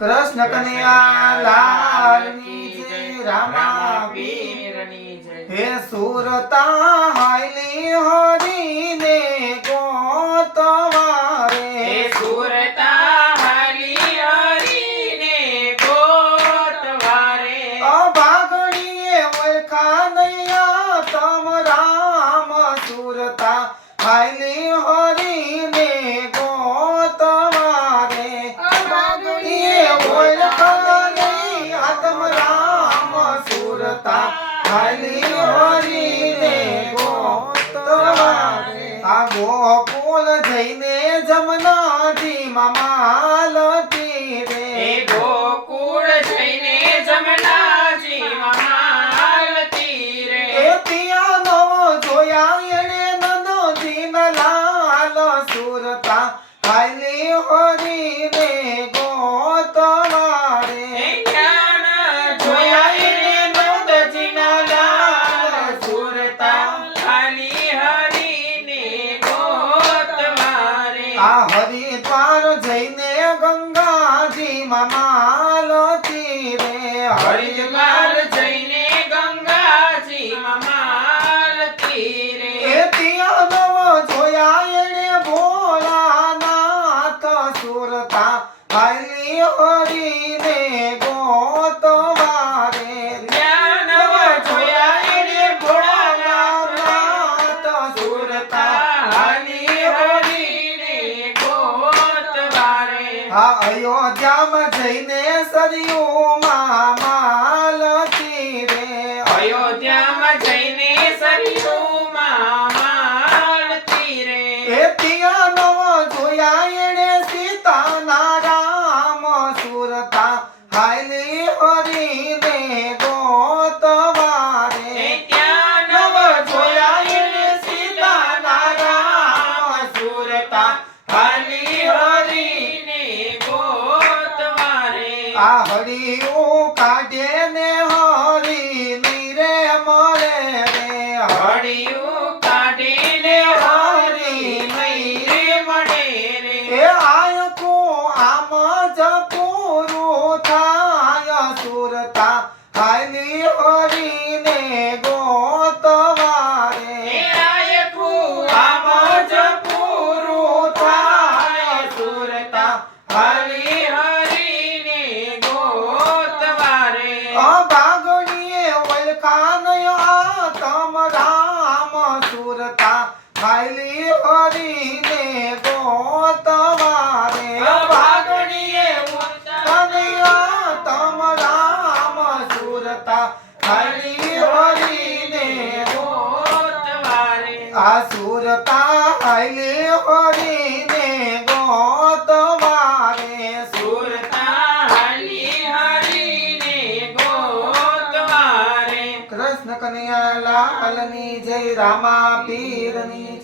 कृष्ण कन्हैया लाल की जय, रामा वीर वीरनी जय। हे सुरता हायली हरी ने गोतवारे, हे सुरता हाली हरी ने गोतवारे, अभागणीए ओळखा नैया तम राम सुरता हायली हरी ने गोतवारे, अभागणीए ओळखा नैया तम राम सुरता हायली हरी ने गोतवारे, आ गोकुल जैने जमनाजी मामालती रे, हे गोकुळ जैने जमनाजी महालती रे, एतिया नव जोया येणे नंदोजी लाल सुरता हायली हरी ने गोतवारे, हे ज्ञान जोया येणे नंदजीना लाल सुरता हाली हरी ने गोतवारे, आ हरिद्वार जैने गंगाजी मामालती रे, हरिद्वार जैने गंगाजी महालती रे, एतिया नव जोया येणे भोलानाथ सुरता हायली हरी ने गोतवारे, ज्ञान जोया येणे भोळानाथ सुरता हाली हरी ने गोतवारे, आ अयोध्याમાં જઈને સરયુ મામાલતી રે, અયોધ્યામાં જઈને સરયુમાં માલતી રે, એતિયા નવ જોયા એણે સીતાના રામ સુરતા હાયલી હરીને ગોતવારે, એ ત્યાં નવ જોયા એને સીતાના રામ સુરતા હાલી હરીને ગોતવારે, આ હરિયું કાઢે ને હરી નહીં રે મળે રે, હળિયું કાઢીને હરી મૈરે મળે રે, એ આયકું આમ જ પૂરું થાય સુરતા હાયલી હરીને ગોતવારે, એ આયખું આમ જ પૂરું થાય સુરતા હાલી હરીને ગોતવારે, અભાગણીએ ઓળખાનયા તમ રામ સુરતા હાયલી હરીને ગોતવારે, અભાગણીએ કનૈયા તમ રામ સુરતા હાયલી હરીને ગોતવારે, આ સુરતા હાયલી હરીને ગોતવારે, સુરતા હાલી હરીને ગોતવારે, કૃષ્ણ કનૈયા લાલની જય, રામા પીરની